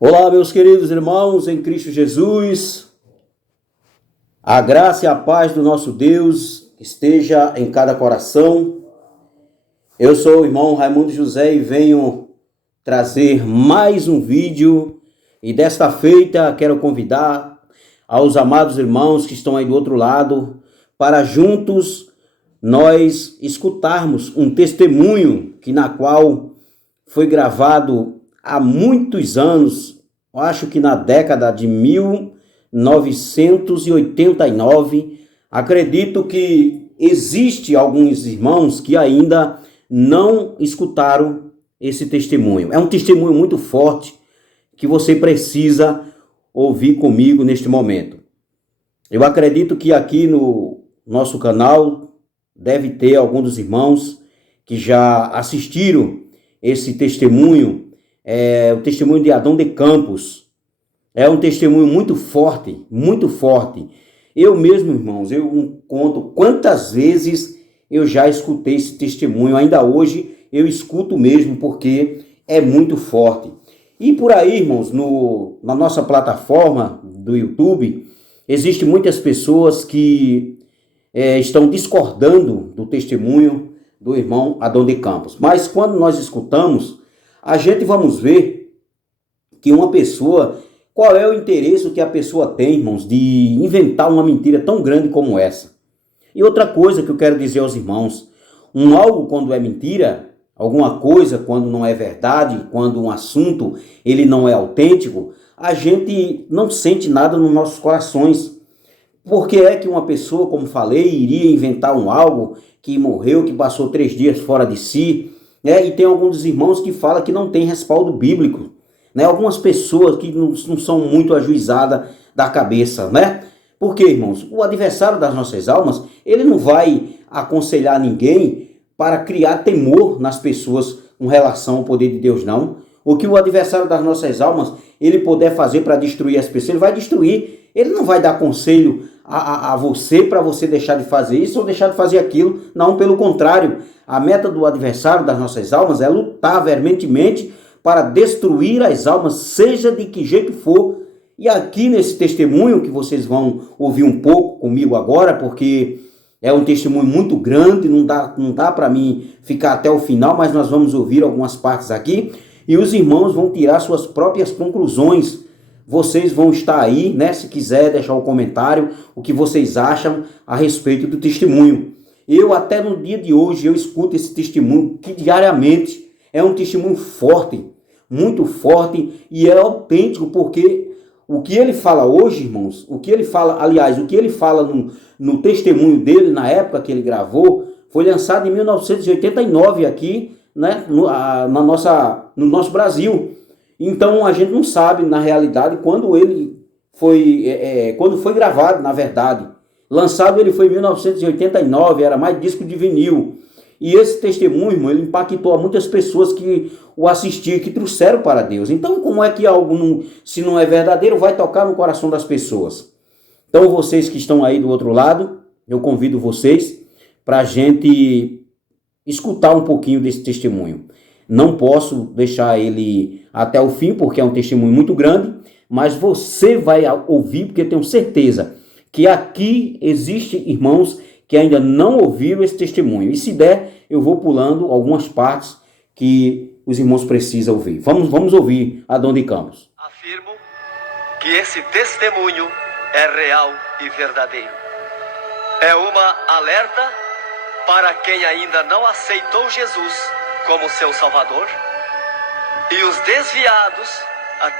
Olá, meus queridos irmãos em Cristo Jesus, a graça e a paz do nosso Deus esteja em cada coração. Eu sou o irmão Raimundo José e venho trazer mais um vídeo e desta feita quero convidar aos amados irmãos que estão aí do outro lado para juntos nós escutarmos um testemunho na qual foi gravado há muitos anos, acho que na década de 1989, acredito que existe alguns irmãos que ainda não escutaram esse testemunho. É um testemunho muito forte que você precisa ouvir comigo neste momento. Eu acredito que aqui no nosso canal deve ter alguns dos irmãos que já assistiram esse testemunho, o testemunho de Adão de Campos. É um testemunho muito forte, muito forte. Eu mesmo, irmãos, eu conto quantas vezes eu já escutei esse testemunho. Ainda hoje eu escuto mesmo, porque é muito forte. E por aí, irmãos, na nossa plataforma do YouTube, existem muitas pessoas que estão discordando do testemunho do irmão Adão de Campos. Mas quando nós escutamos, a gente vamos ver que uma pessoa, qual é o interesse que a pessoa tem, irmãos, de inventar uma mentira tão grande como essa. E outra coisa que eu quero dizer aos irmãos, algo quando é mentira, alguma coisa quando não é verdade, quando um assunto ele não é autêntico, a gente não sente nada nos nossos corações. Por que é que uma pessoa, como falei, iria inventar algo que morreu, que passou 3 dias fora de si, né? E tem alguns dos irmãos que falam que não tem respaldo bíblico, né? Algumas pessoas que não são muito ajuizadas da cabeça, né? Porque, irmãos, o adversário das nossas almas, ele não vai aconselhar ninguém para criar temor nas pessoas com relação ao poder de Deus, não. O que o adversário das nossas almas, ele puder fazer para destruir as pessoas, ele vai destruir. Ele não vai dar conselho a você para você deixar de fazer isso ou deixar de fazer aquilo. Não, pelo contrário. A meta do adversário das nossas almas é lutar veementemente para destruir as almas, seja de que jeito for. E aqui nesse testemunho que vocês vão ouvir um pouco comigo agora, porque é um testemunho muito grande, não dá para mim ficar até o final, mas nós vamos ouvir algumas partes aqui e os irmãos vão tirar suas próprias conclusões. Vocês vão estar aí, né? Se quiser deixar um comentário, o que vocês acham a respeito do testemunho. Eu até no dia de hoje, eu escuto esse testemunho que diariamente é um testemunho forte, muito forte e é autêntico, porque o que ele fala hoje, irmãos, o que ele fala no testemunho dele, na época que ele gravou, foi lançado em 1989 aqui, né, no nosso Brasil. Então a gente não sabe, na realidade, quando ele quando foi gravado, na verdade. Lançado ele foi em 1989, era mais disco de vinil. E esse testemunho, irmão, ele impactou a muitas pessoas que o assistiram, que trouxeram para Deus. Então, como é que algo, se não é verdadeiro, vai tocar no coração das pessoas? Então, vocês que estão aí do outro lado, eu convido vocês para a gente escutar um pouquinho desse testemunho. Não posso deixar ele até o fim, porque é um testemunho muito grande, mas você vai ouvir, porque eu tenho certeza que aqui existem irmãos que ainda não ouviram esse testemunho. E se der, eu vou pulando algumas partes que os irmãos precisam ouvir. Vamos ouvir Adão de Campos. Afirmo que esse testemunho é real e verdadeiro. É uma alerta para quem ainda não aceitou Jesus como seu Salvador e os desviados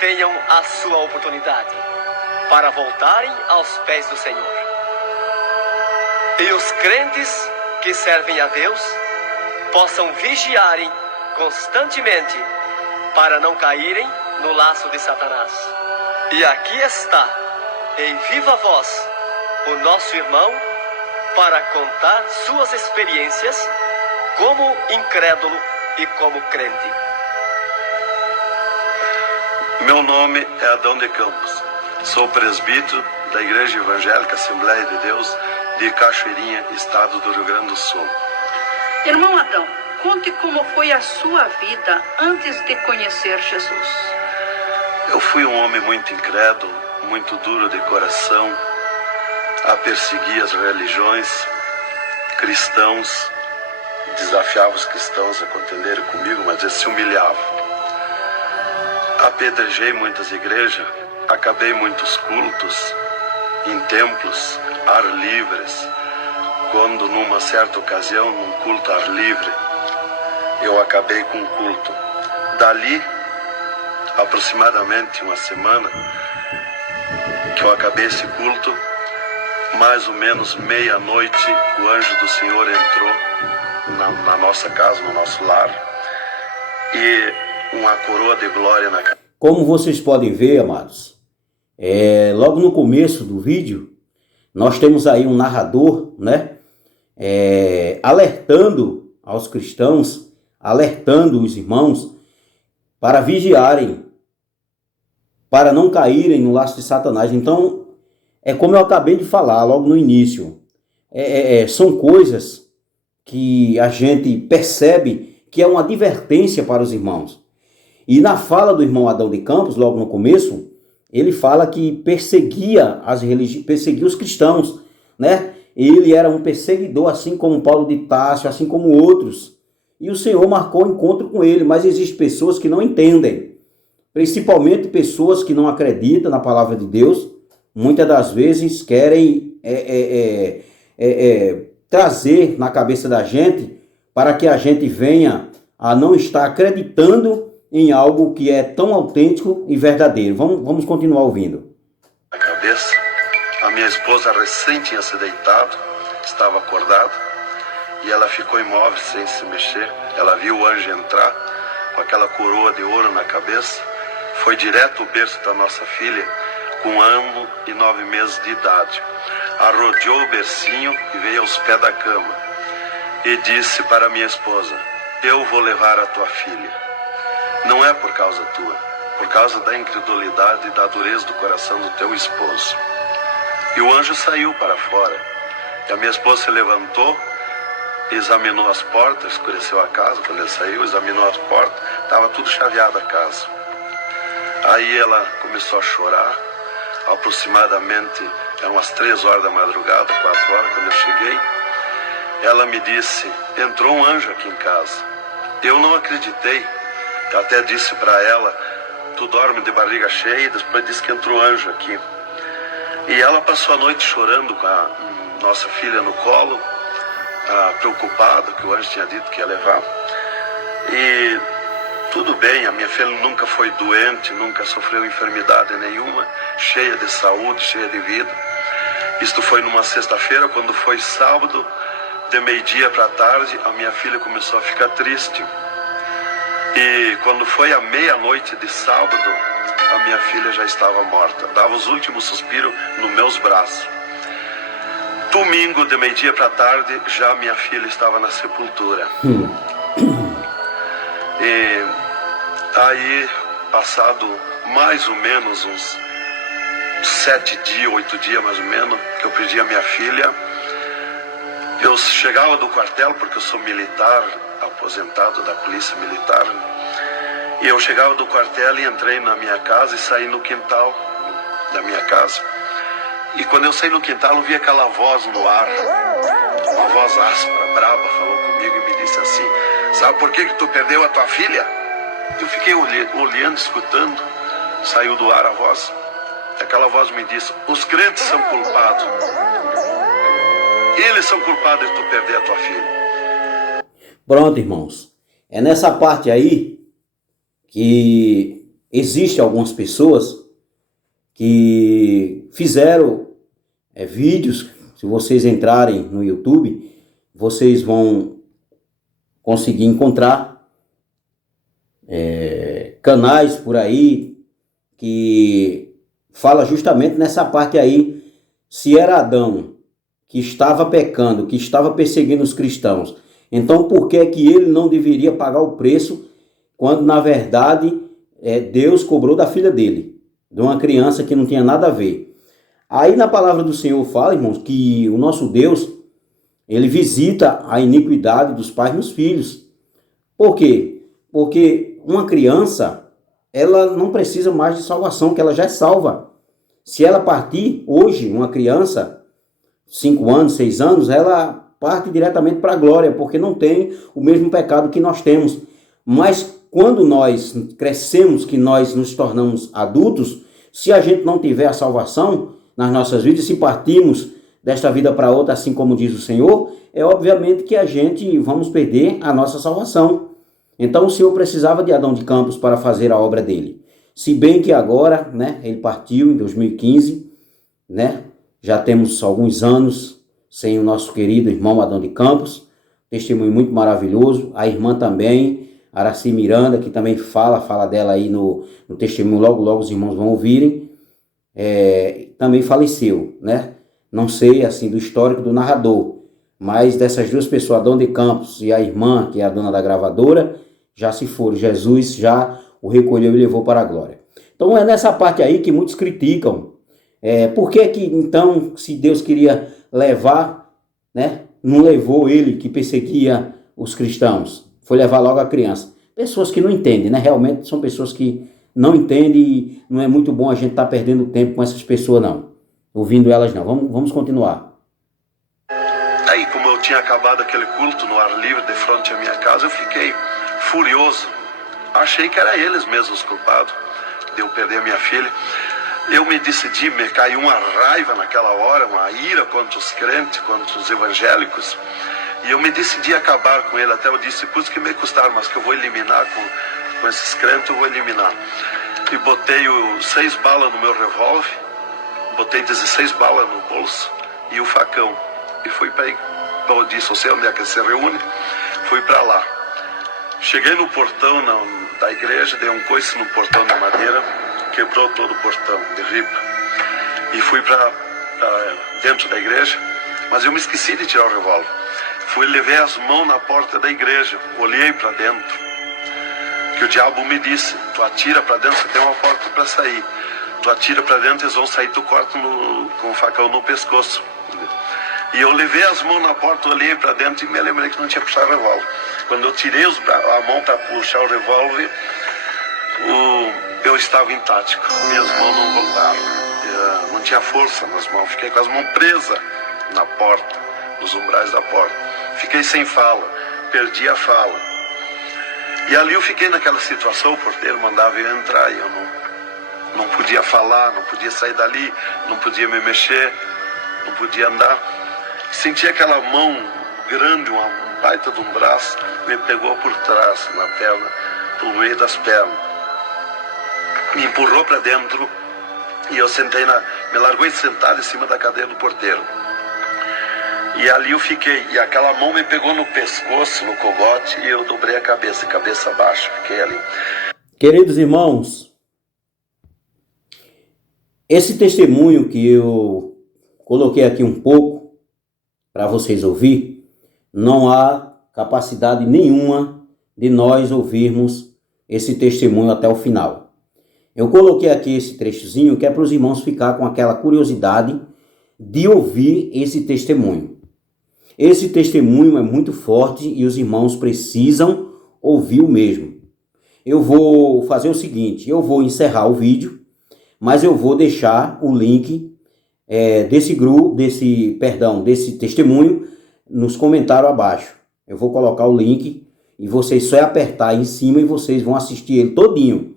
tenham a sua oportunidade para voltarem aos pés do Senhor. E os crentes que servem a Deus possam vigiarem constantemente para não caírem no laço de Satanás. E aqui está, em viva voz, o nosso irmão para contar suas experiências como incrédulo e como crente. Meu nome é Adão de Campos. Sou presbítero da Igreja Evangélica Assembleia de Deus de Cachoeirinha, estado do Rio Grande do Sul. Irmão Adão, conte como foi a sua vida antes de conhecer Jesus. Eu fui um homem muito incrédulo, muito duro de coração, a perseguir as religiões, cristãos, desafiava os cristãos a contenderem comigo, mas eles se humilhavam. Apedrejei muitas igrejas, acabei muitos cultos em templos, ar livres, quando numa certa ocasião, num culto ar livre, eu acabei com um culto. Dali, aproximadamente uma semana, que eu acabei esse culto, mais ou menos meia-noite, o anjo do Senhor entrou na nossa casa, no nosso lar, e uma coroa de glória na cabeça. Como vocês podem ver, amados, logo no começo do vídeo, nós temos aí um narrador, né, alertando aos cristãos, alertando os irmãos para vigiarem, para não caírem no laço de Satanás. Então, é como eu acabei de falar logo no início, são coisas que a gente percebe que é uma advertência para os irmãos. E na fala do irmão Adão de Campos, logo no começo, ele fala que perseguia os cristãos, né? Ele era um perseguidor, assim como Paulo de Tarso, assim como outros. E o Senhor marcou encontro com ele, mas existem pessoas que não entendem, principalmente pessoas que não acreditam na palavra de Deus, muitas das vezes querem trazer na cabeça da gente para que a gente venha a não estar acreditando em algo que é tão autêntico e verdadeiro. Vamos continuar ouvindo. Na cabeça, a minha esposa recém tinha se deitado, estava acordada, e ela ficou imóvel sem se mexer. Ela viu o anjo entrar com aquela coroa de ouro na cabeça, foi direto ao berço da nossa filha, com 1 ano e 9 meses de idade. Arrodeou o bercinho e veio aos pés da cama, e disse para minha esposa: eu vou levar a tua filha. Não é por causa tua, por causa da incredulidade e da dureza do coração do teu esposo. E o anjo saiu para fora. E a minha esposa se levantou, examinou as portas, escureceu a casa. Quando ele saiu, examinou as portas, estava tudo chaveado a casa. Aí ela começou a chorar. Aproximadamente, eram umas 3 horas da madrugada, 4 horas, quando eu cheguei. Ela me disse: entrou um anjo aqui em casa. Eu não acreditei. Eu até disse para ela: tu dorme de barriga cheia. Depois disse que entrou anjo aqui. E ela passou a noite chorando com a nossa filha no colo, preocupada que o anjo tinha dito que ia levar. E tudo bem, a minha filha nunca foi doente, nunca sofreu enfermidade nenhuma, cheia de saúde, cheia de vida. Isto foi numa sexta-feira. Quando foi sábado, de meio-dia para tarde, a minha filha começou a ficar triste. E quando foi à meia-noite de sábado, a minha filha já estava morta. Dava os últimos suspiros nos meus braços. Domingo, de meio-dia para tarde, já minha filha estava na sepultura. E aí, passado mais ou menos uns 7 dias, 8 dias mais ou menos, que eu perdi a minha filha, eu chegava do quartel, porque eu sou militar, aposentado da polícia militar, e eu chegava do quartel e entrei na minha casa e saí no quintal da minha casa. E quando eu saí no quintal, eu vi aquela voz no ar, uma voz áspera, braba, falou comigo e me disse assim: sabe por que tu perdeu a tua filha? Eu fiquei olhando, escutando, saiu do ar a voz. Aquela voz me disse: os crentes são culpados. Eles são culpados de tu perder a tua filha. Pronto, irmãos. É nessa parte aí que existe algumas pessoas que fizeram vídeos. Se vocês entrarem no YouTube, vocês vão conseguir encontrar canais por aí que fala justamente nessa parte aí. Se era Adão que estava pecando, que estava perseguindo os cristãos, então por que ele não deveria pagar o preço, quando na verdade Deus cobrou da filha dele, de uma criança que não tinha nada a ver? Aí na palavra do Senhor fala, irmãos, que o nosso Deus, ele visita a iniquidade dos pais nos filhos. Por quê? Porque uma criança, ela não precisa mais de salvação, que ela já é salva. Se ela partir hoje, uma criança, 5 anos, 6 anos, ela parte diretamente para a glória, porque não tem o mesmo pecado que nós temos. Mas quando nós crescemos, que nós nos tornamos adultos, se a gente não tiver a salvação nas nossas vidas, se partirmos desta vida para outra, assim como diz o Senhor, é obviamente que a gente vamos perder a nossa salvação. Então o Senhor precisava de Adão de Campos para fazer a obra dele. Se bem que agora, né, ele partiu em 2015, né, já temos alguns anos sem o nosso querido irmão Adão de Campos, testemunho muito maravilhoso. A irmã também, Araci Miranda, que também fala dela aí no testemunho, logo os irmãos vão ouvirem, também faleceu, né? Não sei, assim, do histórico do narrador, mas dessas duas pessoas, Adão de Campos e a irmã, que é a dona da gravadora, já se foram. Jesus já o recolheu e levou para a glória. Então é nessa parte aí que muitos criticam. Por que então, se Deus queria levar, né, não levou ele que perseguia os cristãos? Foi levar logo a criança. Pessoas que não entendem, né? Realmente são pessoas que não entendem e não é muito bom a gente estar perdendo tempo com essas pessoas, não. Ouvindo elas, não. Vamos continuar. Aí, como eu tinha acabado aquele culto no ar livre de frente à minha casa, eu fiquei furioso. Achei que era eles mesmos os culpados de eu perder a minha filha. Eu me decidi, me caiu uma raiva naquela hora, uma ira contra os crentes, contra os evangélicos. E eu me decidi acabar com ele. Até eu disse, putz, que me custar, mas que eu vou eliminar com esses crentes, eu vou eliminar. E botei 6 balas no meu revólver, botei 16 balas no bolso e o facão. E fui para aí. Eu disse, eu sei onde é que se reúne, fui para lá. Cheguei no portão da igreja, dei um coice no portão de madeira, quebrou todo o portão de ripa. E fui para dentro da igreja, mas eu me esqueci de tirar o revólver. Levei as mãos na porta da igreja, olhei para dentro, que o diabo me disse, tu atira para dentro, você tem uma porta para sair. Tu atira para dentro, eles vão sair, tu corta com o facão no pescoço. E eu levei as mãos na porta, olhei para dentro e me lembrei que não tinha puxado o revólver. Quando eu tirei a mão para puxar o revólver, eu estava intático, minhas mãos não voltaram. Não tinha força nas mãos, fiquei com as mãos presas na porta, nos umbrais da porta. Fiquei sem fala, perdi a fala. E ali eu fiquei naquela situação, o porteiro mandava eu entrar e eu não podia falar, não podia sair dali, não podia me mexer, não podia andar. Senti aquela mão grande, um baita de um braço, me pegou por trás, na perna, pelo meio das pernas. Me empurrou para dentro e eu sentei me largou sentado em cima da cadeira do porteiro. E ali eu fiquei, e aquela mão me pegou no pescoço, no cogote, e eu dobrei a cabeça abaixo, fiquei ali. Queridos irmãos, esse testemunho que eu coloquei aqui um pouco, para vocês ouvir, não há capacidade nenhuma de nós ouvirmos esse testemunho até o final. Eu coloquei aqui esse trechozinho que é para os irmãos ficar com aquela curiosidade de ouvir esse testemunho. Esse testemunho é muito forte e os irmãos precisam ouvir o mesmo. Eu vou fazer o seguinte, eu vou encerrar o vídeo, mas eu vou deixar o link desse testemunho nos comentários abaixo. Eu vou colocar o link e vocês só apertar aí em cima e vocês vão assistir ele todinho.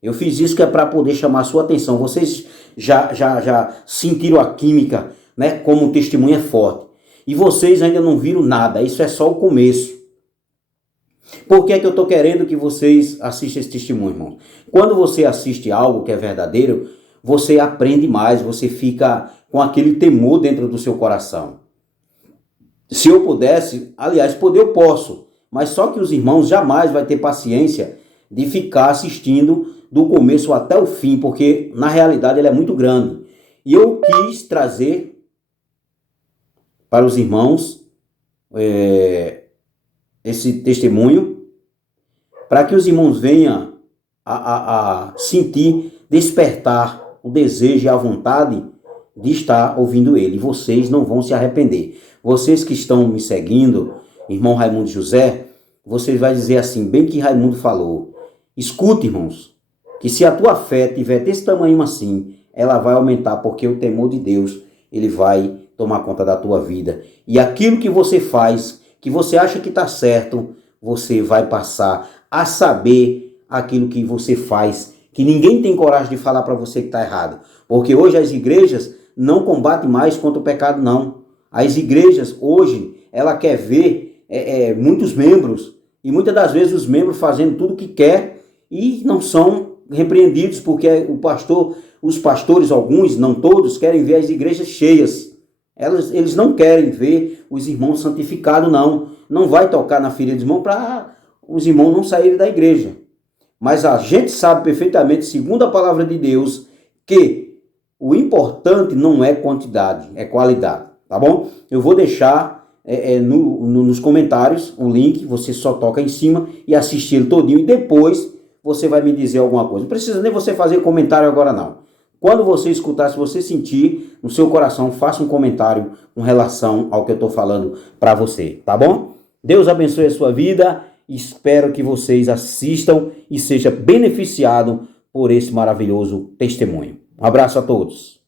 Eu fiz isso que é para poder chamar a sua atenção. Vocês já sentiram a química, né? Como o testemunho é forte. E vocês ainda não viram nada. Isso é só o começo. Por que é que eu estou querendo que vocês assistam esse testemunho, irmão? Quando você assiste algo que é verdadeiro, você aprende mais, você fica com aquele temor dentro do seu coração. Se eu pudesse, aliás, poder eu posso, mas só que os irmãos jamais vão ter paciência de ficar assistindo do começo até o fim, porque na realidade ele é muito grande. E eu quis trazer para os irmãos esse testemunho, para que os irmãos venham a sentir, despertar o desejo e a vontade de estar ouvindo ele. E vocês não vão se arrepender. Vocês que estão me seguindo, irmão Raimundo José, vocês vão dizer assim, bem que Raimundo falou. Escute, irmãos. que se a tua fé tiver desse tamanho assim, ela vai aumentar, porque o temor de Deus, ele vai tomar conta da tua vida. E aquilo que você faz, que você acha que está certo, você vai passar a saber aquilo que você faz, que ninguém tem coragem de falar para você que está errado. Porque hoje as igrejas não combatem mais contra o pecado, não. As igrejas hoje, ela quer ver muitos membros, e muitas das vezes os membros fazendo tudo o que quer e não são repreendidos, porque os pastores, alguns, não todos, querem ver as igrejas cheias. Eles não querem ver os irmãos santificados, não. Não vai tocar na ferida dos irmãos para os irmãos não saírem da igreja. Mas a gente sabe perfeitamente, segundo a palavra de Deus, que o importante não é quantidade, é qualidade, tá bom? Eu vou deixar nos comentários o link, você só toca em cima e assiste ele todinho e depois você vai me dizer alguma coisa. Não precisa nem você fazer comentário agora não. Quando você escutar, se você sentir no seu coração, faça um comentário com relação ao que eu estou falando para você, tá bom? Deus abençoe a sua vida. Espero que vocês assistam e sejam beneficiados por esse maravilhoso testemunho. Um abraço a todos.